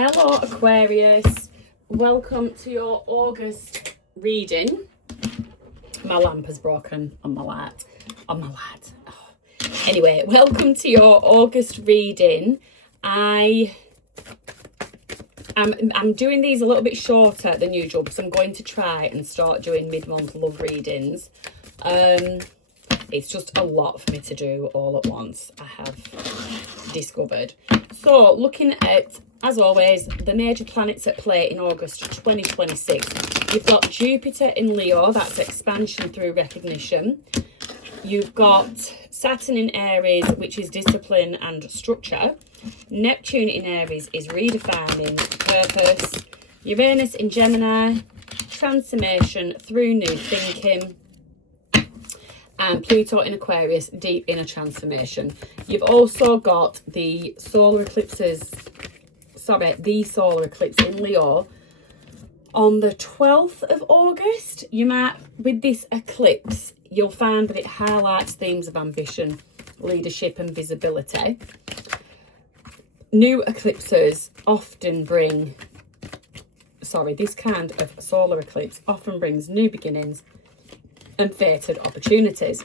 Hello Aquarius, welcome to your August reading. My lamp has broken on my light. Oh. Anyway, welcome to your August reading. I'm doing these a little bit shorter than usual because I'm going to try and start doing mid-month love readings. It's just a lot for me to do all at once, I have discovered. So looking at, as always, the major planets at play in August 2026. You've got Jupiter in Leo, that's expansion through recognition. You've got Saturn in Aries, which is discipline and structure. Neptune in Aries is redefining purpose. Uranus in Gemini, transformation through new thinking. And Pluto in Aquarius, deep inner transformation. You've also got the solar eclipse in Leo on the 12th of August. You might, with this eclipse, you'll find that it highlights themes of ambition, leadership and visibility. New eclipses often bring, this kind of solar eclipse often brings new beginnings and fated opportunities.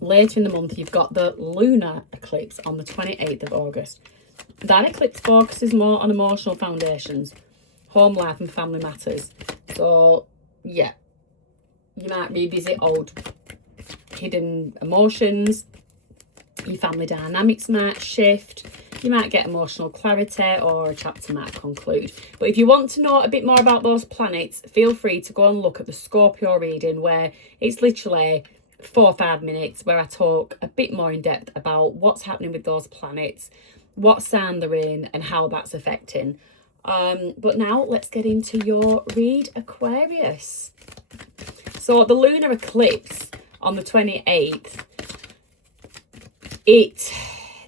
Later in the month, you've got the lunar eclipse on the 28th of August. That eclipse focuses more on emotional foundations, home life and family matters. So, yeah, you might revisit old hidden emotions. Your family dynamics might shift. You might get emotional clarity or a chapter might conclude. But if you want to know a bit more about those planets, feel free to go and look at the Scorpio reading, where it's literally 4 or 5 minutes where I talk a bit more in depth about what's happening with those planets, what sign they're in and how that's affecting. But now let's get into your read, Aquarius. So the lunar eclipse on the 28th,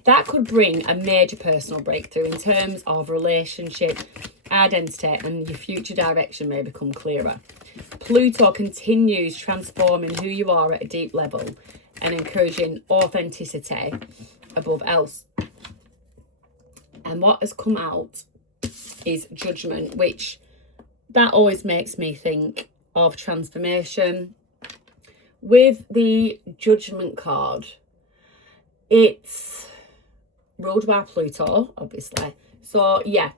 that could bring a major personal breakthrough in terms of relationship, identity, and your future direction may become clearer. Pluto continues transforming who you are at a deep level and encouraging authenticity above else. And what has come out is Judgment, which that always makes me think of transformation. With the Judgment card, it's ruled by Pluto, obviously. So, yeah,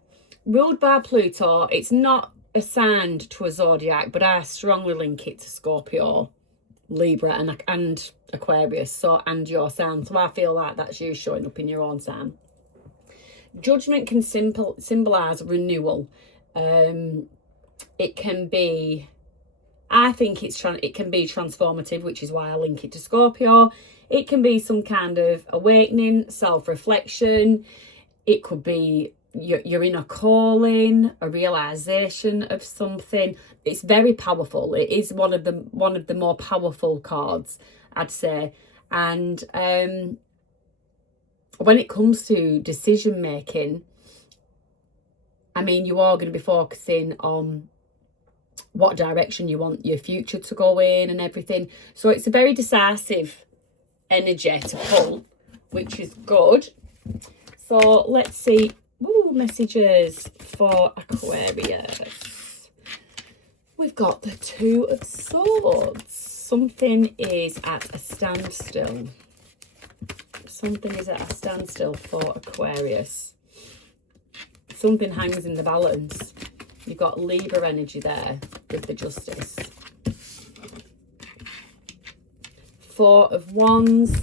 ruled by Pluto. It's not assigned to a zodiac, but I strongly link it to Scorpio, Libra, and Aquarius, so, and your sign. So I feel like that's you showing up in your own sign. Judgment can symbolise renewal. It can be, I think it can be transformative, which is why I link it to Scorpio. It can be some kind of awakening, self-reflection. It could be your inner calling, a realization of something. It's very powerful. It is one of the more powerful cards, I'd say. And when it comes to decision making, I mean, you are going to be focusing on what direction you want your future to go in and everything. So it's a very decisive energy to pull, which is good. So let's see. Messages for Aquarius. We've got the Two of Swords. Something is at a standstill. Something is at a standstill for Aquarius. Something hangs in the balance. You've got Libra energy there with the Justice. Four of Wands.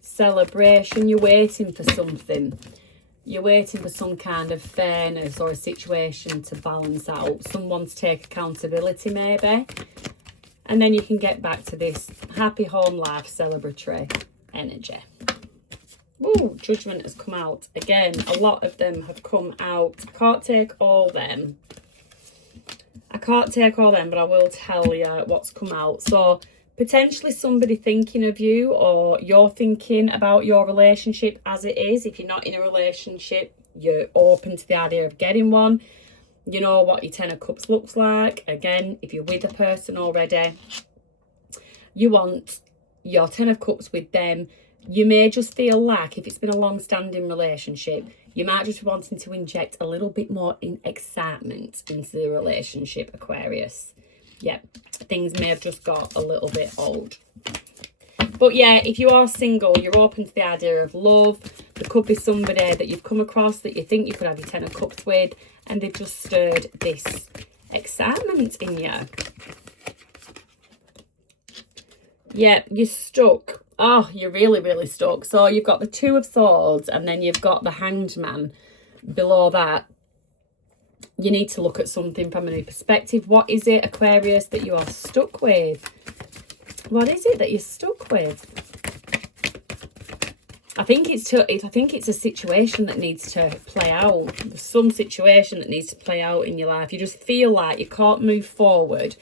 Celebration. You're waiting for something. You're waiting for some kind of fairness or a situation to balance out. Someone to take accountability maybe. And then you can get back to this happy home life celebratory energy. Ooh, Judgment has come out. Again, a lot of them have come out. I can't take all them. But I will tell you what's come out. So, potentially somebody thinking of you, or you're thinking about your relationship as it is. If you're not in a relationship, you're open to the idea of getting one. You know what your Ten of Cups looks like. Again, if you're with a person already, you want your Ten of Cups with them. You may just feel like, if it's been a long-standing relationship, You might just be wanting to inject a little bit more excitement into the relationship, Aquarius. Yep, things may have just got a little bit old. But yeah, if you are single, you're open to the idea of love. There could be somebody that you've come across that you think you could have your 10 of Cups with, and they've just stirred this excitement in you. Yeah, you're stuck. Oh, you're really, really stuck. So you've got the Two of Swords, and then you've got the Hanged Man below that. You need to look at something from a new perspective. What is it, Aquarius, that you are stuck with? What is it that you're stuck with? I think it's a situation that needs to play out. There's some situation that needs to play out in your life. You just feel like you can't move forward.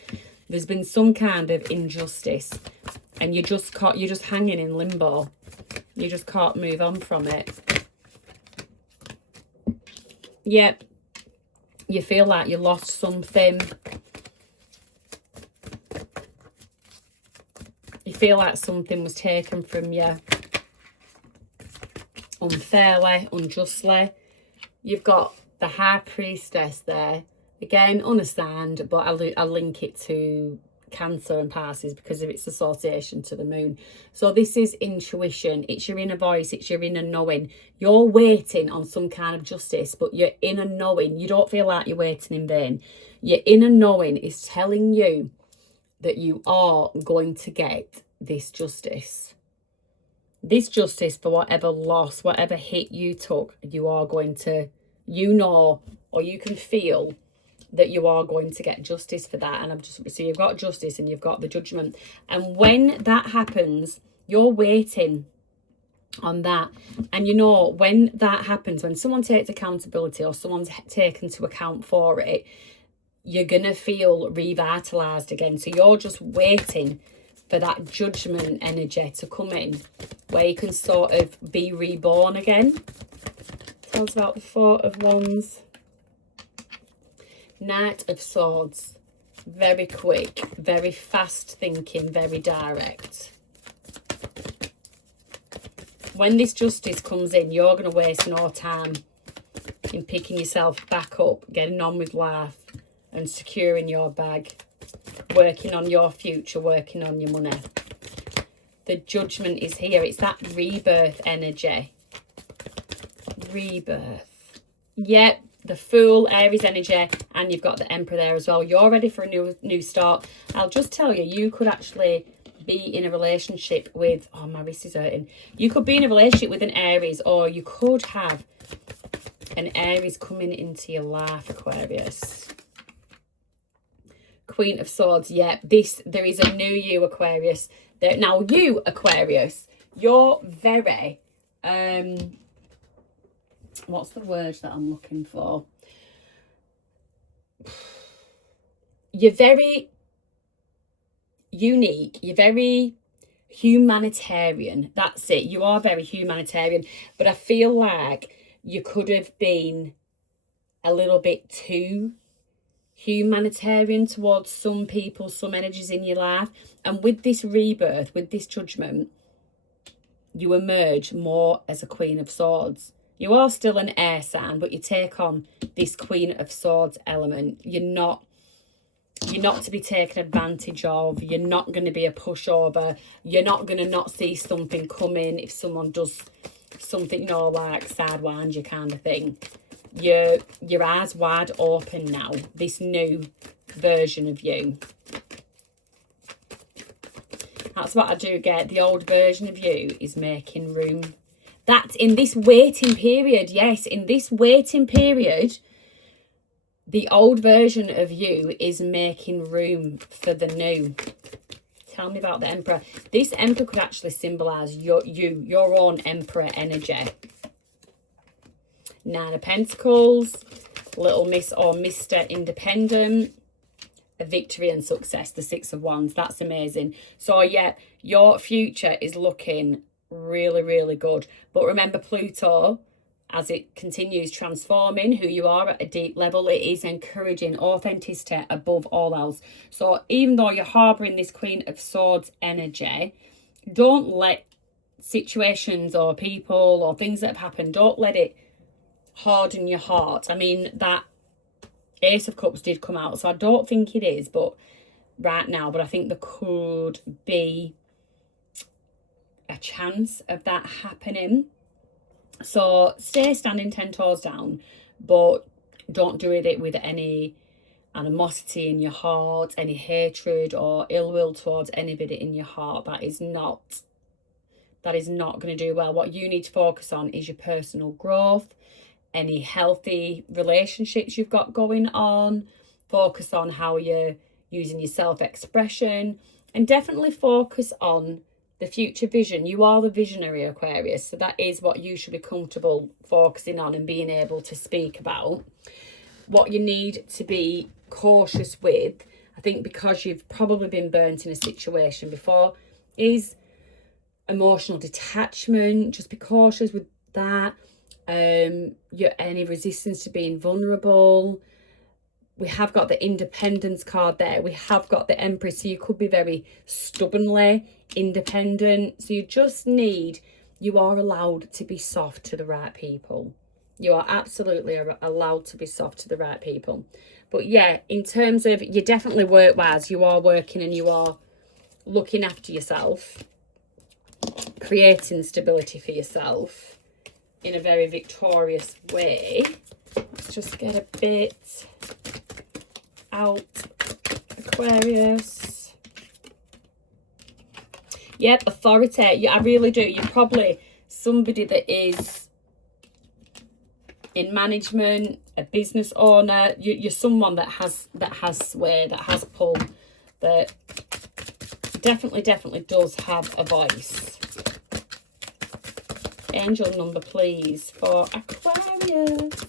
There's been some kind of injustice, and you're just hanging in limbo. You just can't move on from it. Yep. You feel like you lost something. You feel like something was taken from you unfairly, unjustly. You've got the High Priestess there. Again, unassigned, but I'll link it to Cancer and Pisces because of its association to the moon. So this is intuition. It's your inner voice. It's your inner knowing. You're waiting on some kind of justice, but your inner knowing, you don't feel like you're waiting in vain. Your inner knowing is telling you that you are going to get this justice. This justice for whatever loss, whatever hit you took, you are going to, you know, or you can feel that you are going to get justice for that. And so you've got justice and you've got the Judgment. And when that happens, you're waiting on that. And you know, when that happens, when someone takes accountability or someone's taken to account for it, you're going to feel revitalized again. So you're just waiting for that Judgment energy to come in, where you can sort of be reborn again. Tell us about the Four of Wands. Knight of Swords. Very quick, very fast thinking, very direct. When this justice comes in, you're going to waste no time in picking yourself back up, getting on with life and securing your bag, working on your future, working on your money. The Judgment is here. It's that rebirth energy. Rebirth. Yep, the Fool, Aries energy, and you've got the Emperor there as well. You're ready for a new start. I'll just tell you, you could actually be in a relationship with, oh, my wrist is hurting. You could be in a relationship with an Aries, or you could have an Aries coming into your life, Aquarius. Queen of Swords. Yeah, there is a new you, Aquarius. Now you, Aquarius, you're very what's the word that I'm looking for? You're very unique. You're very humanitarian. That's it. You are very humanitarian. But I feel like you could have been a little bit too humanitarian towards some people, some energies in your life. And with this rebirth, with this Judgment, you emerge more as a Queen of Swords. You are still an air sign, but you take on this Queen of Swords element. You're not to be taken advantage of. You're not going to be a pushover. You're not going to not see something coming if someone does something, you know, like sidewind you kind of thing. Your eyes wide open now. This new version of you. That's what I do get. The old version of you is making room. That's in this waiting period. Yes, in this waiting period, the old version of you is making room for the new. Tell me about the Emperor. This Emperor could actually symbolise your own Emperor energy. Nine of Pentacles, Little Miss or Mr. Independent, a victory and success, the Six of Wands. That's amazing. So yeah, your future is looking really, really good. But remember, Pluto, as it continues transforming who you are at a deep level, it is encouraging authenticity above all else. So even though you're harbouring this Queen of Swords energy, don't let situations or people or things that have happened, don't let it harden your heart. I mean, that Ace of Cups did come out, so I don't think it is, but right now, but I think there could be a chance of that happening. So stay standing 10 toes down, but don't do it with any animosity in your heart, any hatred or ill will towards anybody in your heart. That is not going to do well. What you need to focus on is your personal growth, any healthy relationships you've got going on. Focus on how you're using your self-expression, and definitely focus on the future vision. You are the visionary, Aquarius, so that is what you should be comfortable focusing on and being able to speak about. What you need to be cautious with, I think, because you've probably been burnt in a situation before, is emotional detachment. Just be cautious with that. Any resistance to being vulnerable. We have got the Independence card there. We have got the Empress, so you could be very stubbornly independent. So you are allowed to be soft to the right people. You are absolutely allowed to be soft to the right people. But yeah, in terms of, you definitely work-wise, you are working and you are looking after yourself, creating stability for yourself in a very victorious way. Let's just get a bit out, Aquarius. Yep, authority. Yeah, I really do. You're probably somebody that is in management, a business owner. You're someone that has sway, that has pull, that definitely does have a voice. Angel number, please, for Aquarius.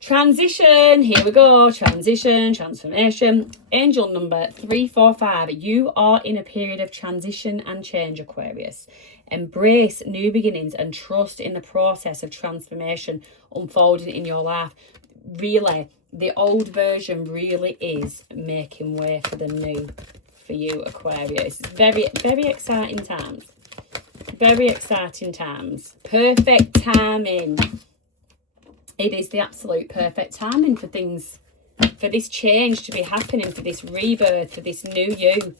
Transition. Here we go. Transition, transformation. Angel number 345. You are in a period of transition and change, Aquarius. Embrace new beginnings and trust in the process of transformation unfolding in your life. Really, the old version really is making way for the new for you, Aquarius. It's very, very exciting times. Very exciting times. Perfect timing. It is the absolute perfect timing for things, for this change to be happening, for this rebirth, for this new you.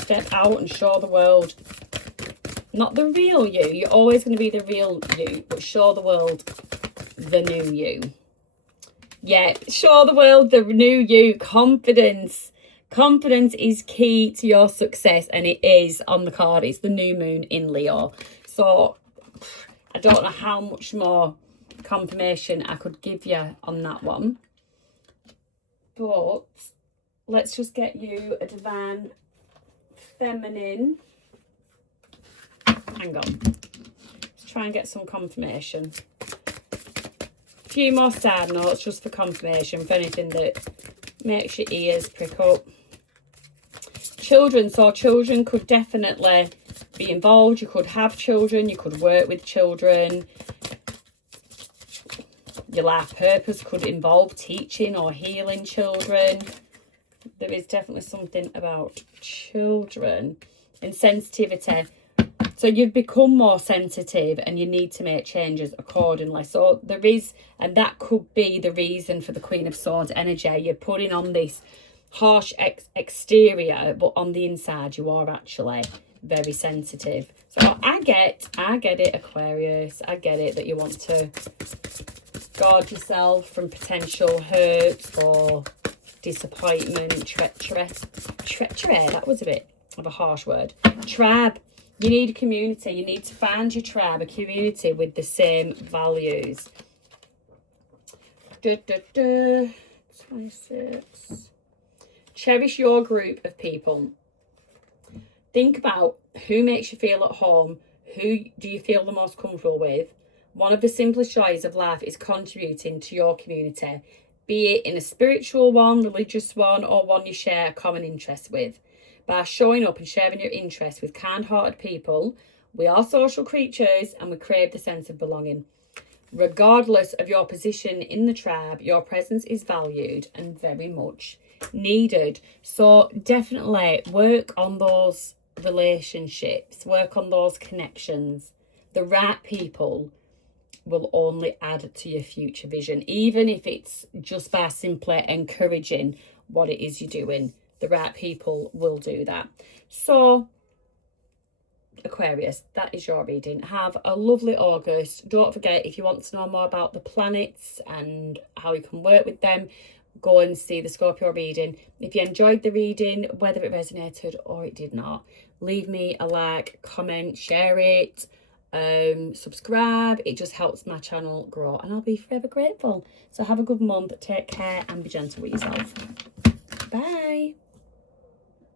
Step out and show the world. Not the real you. You're always going to be the real you, but show the world the new you. Yeah, show the world the new you. Confidence. Confidence is key to your success, and it is on the card. It's the new moon in Leo. So I don't know how much more confirmation I could give you on that one. But let's just get you a divine feminine. Hang on. Let's try and get some confirmation. A few more side notes just for confirmation, for anything that makes your ears prick up. Children. So children could definitely be involved. You could have children. You could work with children. Your life purpose could involve teaching or healing children. There is definitely something about children and sensitivity. So you've become more sensitive and you need to make changes accordingly. So there is, and that could be the reason for the Queen of Swords energy. You're putting on this harsh exterior, but on the inside you are actually very sensitive. So I get it, Aquarius. I get it that you want to guard yourself from potential hurt or disappointment, treachery. That was a bit of a harsh word. Tribe. You need a community. You need to find your tribe, a community with the same values. 26. Cherish your group of people. Think about who makes you feel at home. Who do you feel the most comfortable with? One of the simplest joys of life is contributing to your community, be it in a spiritual one, religious one, or one you share a common interest with. By showing up and sharing your interests with kind-hearted people, we are social creatures and we crave the sense of belonging. Regardless of your position in the tribe, your presence is valued and very much needed. So definitely work on those relationships, work on those connections, the right people. will only add to your future vision, even if it's just by simply encouraging what it is you're doing. The right people will do that. So Aquarius, that is your reading. Have a lovely August. Don't forget, if you want to know more about the planets and how you can work with them, go and see the Scorpio reading. If you enjoyed the reading, whether it resonated or it did not, leave me a like, comment, share it, subscribe. It just helps my channel grow, and I'll be forever grateful. So have a good month, take care, and be gentle with yourself. Bye.